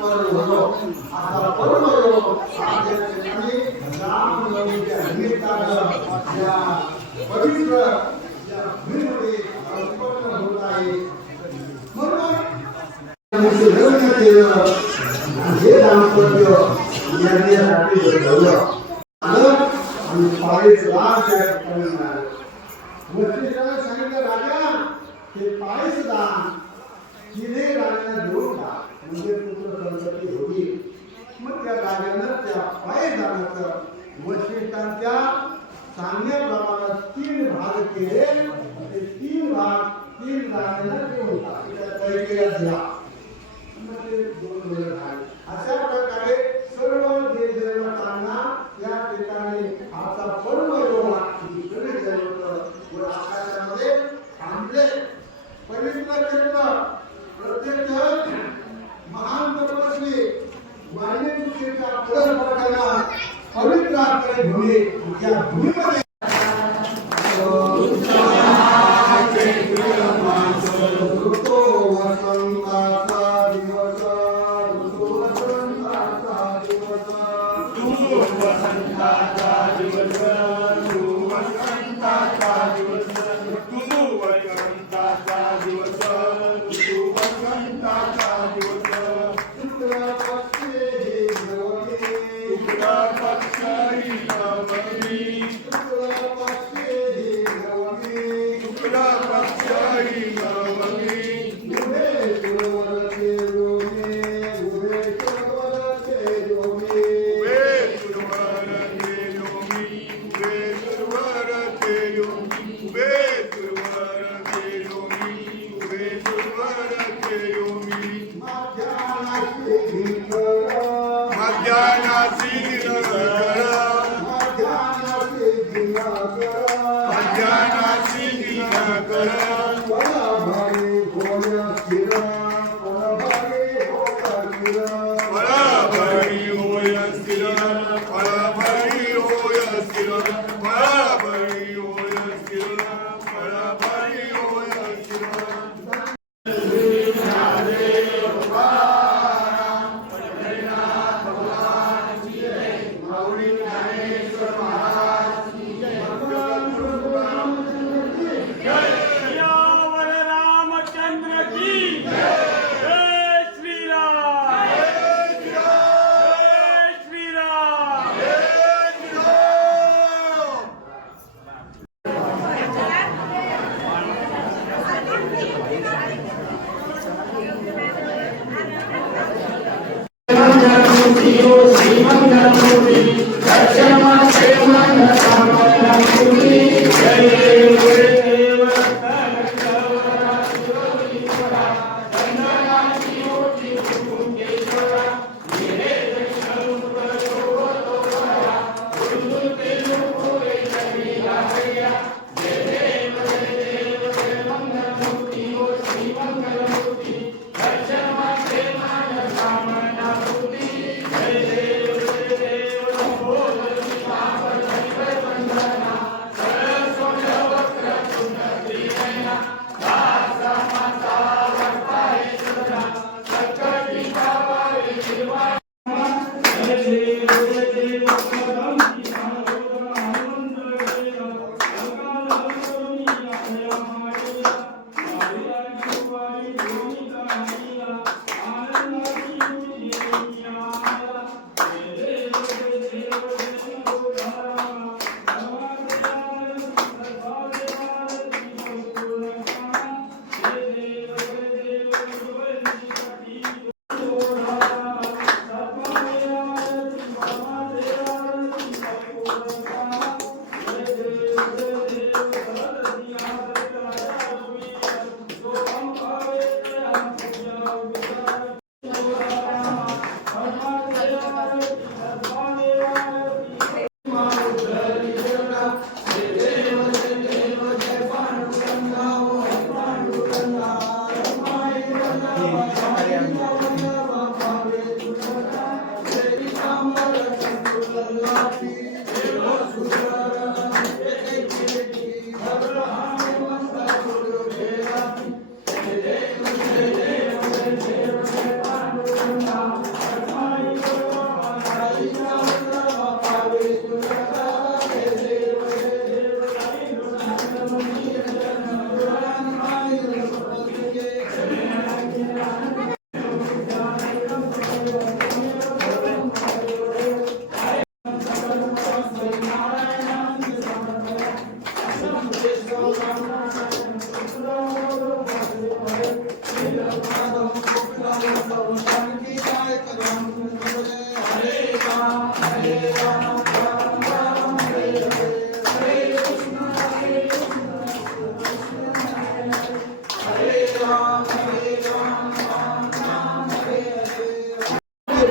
पर होतो असा परमयोग आज या ठिकाणी रामनवमीच्या निमित्तानं या पवित्र या भूमीमध्ये उत्पन्न होत आहे. म्हणून लग्न केलं हे दाम्पत्य यज्ञासाठी ठेवलं आणि पाळीच राज त्या ठिकाणी मिळालं. वशिष्ठाने सांगितलं राजा हे पाळीच दान तिने राजाने देऊन टाक म्हणजे पुत्र संतती होईल. मग त्या राजानं त्या पाळीच दानाचं वशिष्ठांच्या सांगण्याप्रमाणे 3 भाग केले. ते 3 भाग 3 राजाने देऊन टाकले. त्या कैकेयीला दिला. मग ते 2 वेळ झाले. अशा प्रकारे सर्व देवदेवतांना या ठिकाणी आता परमयोग विकसित झालं होतं व आकाशामध्ये थांबले. पवित्र तीर्थ प्रत्येक महान तपस्वी वाल्मिकीच्या परंपरेला पवित्र आपले भूमी या भूमीमध्ये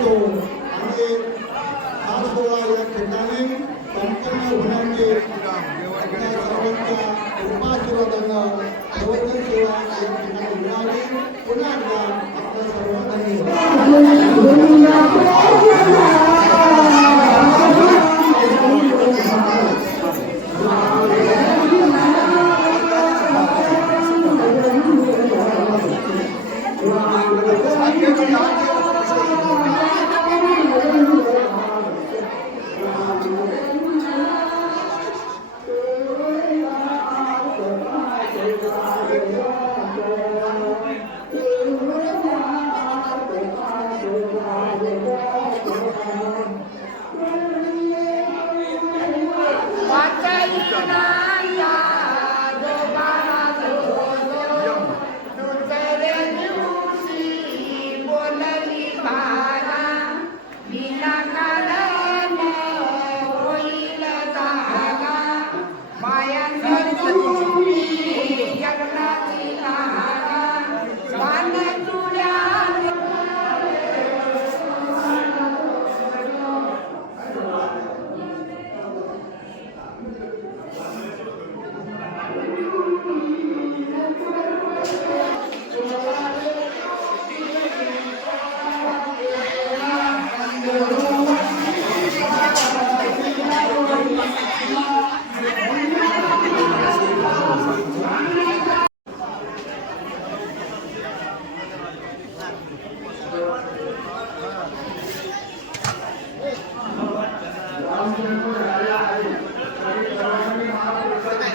तो